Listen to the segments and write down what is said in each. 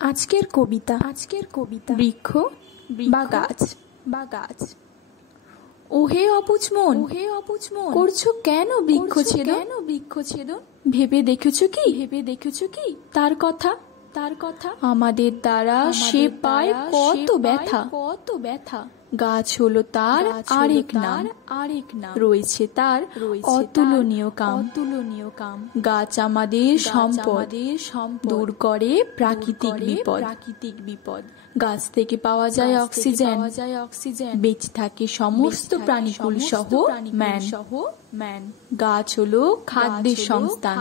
আজকের কবিতা বৃক্ষ বা গাছ। ওহে অবুঝ মন করছো কেন বৃক্ষছেদন? ভেবে দেখেছো কি তার কথা আমাদের দ্বারা সে পায় কত ব্যথা। গাছ হলো তার আরেক নাম, রয়েছে তার অতুলনীয় কাম। গাছ আমাদের সম্পদ, দূর করে প্রাকৃতিক বিপদ। গাছ থেকে পাওয়া যায় অক্সিজেন, বেঁচে থাকে সমস্ত প্রাণীকুল সহ ম্যান। গাছ হলো খাদ্যের সংস্থান,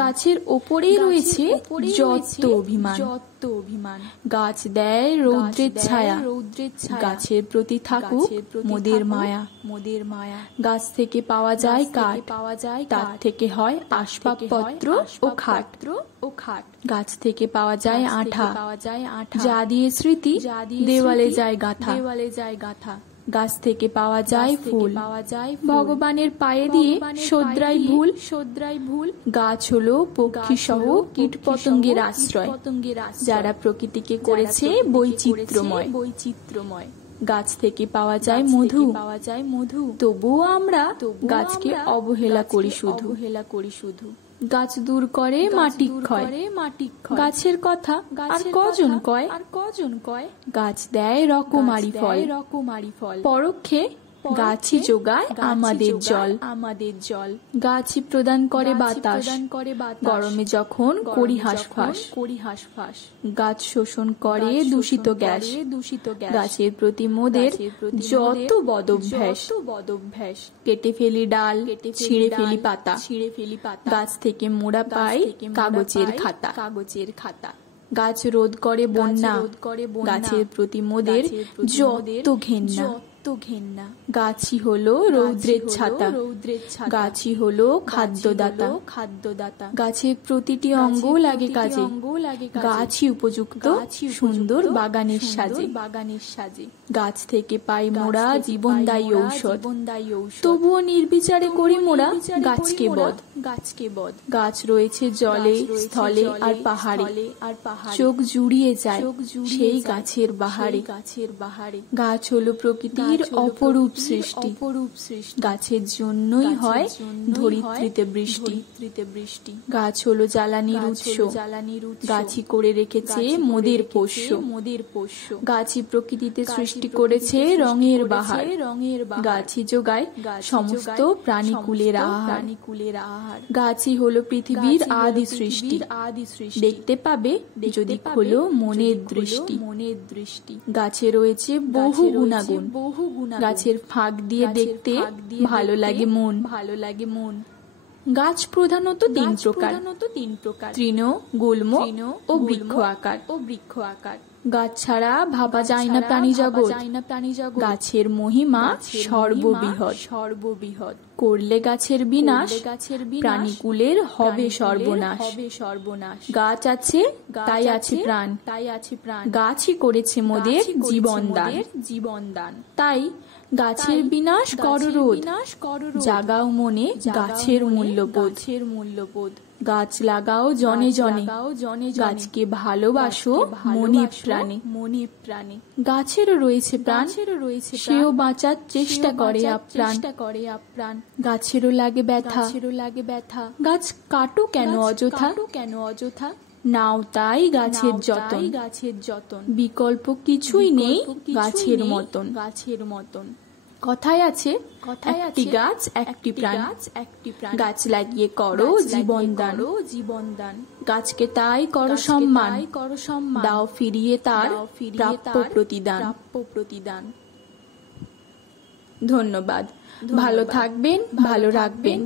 গাছের ওপরেই রয়েছে যত অভিমান। গাছ দেয় রৌদ্রের ছায়া, গাছের প্রতি থাকুক মোদের মায়া। গাছ থেকে পাওয়া যায় কাঠ, তার থেকে হয় আসবাবপত্র ও খাট। গাছ থেকে পাওয়া যায় আঠা, যা দিয়ে স্মৃতি দেওয়ালে যায় গাঁথা। গাছ থেকে পাওয়া যায় ফুল, ভগবানের পায়ে দিয়ে শোধরাই ভুল। গাছ হলো পক্ষী সহ কীট পতঙ্গের আশ্রয়, যারা প্রকৃতিকে করেছে বৈচিত্র্যময়। গাছ থেকে পাওয়া যায় মধু, তবুও আমরা গাছকে অবহেলা করি শুধু। গাছ দূর করে মাটি ক্ষয়, গাছের কথা আর কজন কয়? গাছ দেয় রকমারি ফল, পরোক্ষে গাছই যোগায় আমাদের জল। গাছই প্রদান করে বাতাস, গরমে যখন করি হাঁসফাঁস। গাছ শোষণ করে দূষিত গ্যাস, গাছের প্রতি মোদের যত বদভ্যাস। কেটে ফেলি ডাল, ছিঁড়ে ফেলি পাতা, গাছ থেকে মোড়া পাই কাগজের খাতা। গাছ রোধ করে বন্যা, গাছের প্রতি মোদের যত ঘেন্না। গাছই হলো রৌদ্রের ছাতা, গাছই হলো খাদ্যদাতা। গাছের প্রতিটি অঙ্গ লাগে কাজে, গাছই উপযুক্ত সুন্দর বাগানের সাজে। গাছ থেকে পাই মোরা জীবনদায়ী ঔষধ, তবুও নির্বিচারে করি মোরা গাছকে বধ। গাছ রয়েছে জলে, স্থলে আর পাহাড়ে, চোখ জুড়িয়ে যায় সেই গাছের বাহারে। গাছ হলো প্রকৃতির অপরূপ সৃষ্টি, গাছের জন্যই হয় ধরিত্রীতে বৃষ্টি। গাছ হলো জ্বালানির উৎস, গাছই করে রেখেছে মোদের পোষ্য। গাছই প্রকৃতিতে সৃষ্টি করেছে রঙের বাহার, গাছই যোগায় সমস্ত প্রাণীকুলের আহার। গাছই হলো পৃথিবীর আদি সৃষ্টি, দেখতে পাবে যদি খোলো মনের দৃষ্টি। গাছে রয়েছে বহু গুণাগুণ, গাছের ফাঁক দিয়ে দেখতে ভালো লাগে মন। গাছ প্রধানত তিন প্রকার, তৃণ, গুল্ম ও বৃক্ষ আকার। গাছ ছাড়া ভাবা যায় না প্রাণী জগৎ, গাছের মহিমা সর্ববৃহৎ। করলে গাছের বিনাশ, প্রাণীকুলের হবে সর্বনাশ। গাছ আছে তাই আছে প্রাণ, গাছই করেছে মোদের জীবনদান। তাই গাছের বিনাশ করো রোধ, জাগাও মনে গাছের মূল্যবোধ। গাছ লাগাও জনে জনে, গাছকে ভালোবাসো মনে প্রাণে। গাছেরও রয়েছে প্রাণ, সেও বাঁচার চেষ্টা করে আপ্রাণ। গাছেরও লাগে ব্যথা, গাছ কাটো কেন অযথা? নাও তাই গাছের যতন, বিকল্প কিছুই নেই গাছের মতন। কথায় আছে একটি গাছ একটি প্রাণ, গাছ লাগিয়ে করো জীবনদান। গাছকে তাই করো সম্মান, দাও ফিরিয়ে তার প্রাপ্য প্রতিদান। ধন্যবাদ। ভালো থাকবেন, ভালো রাখবেন।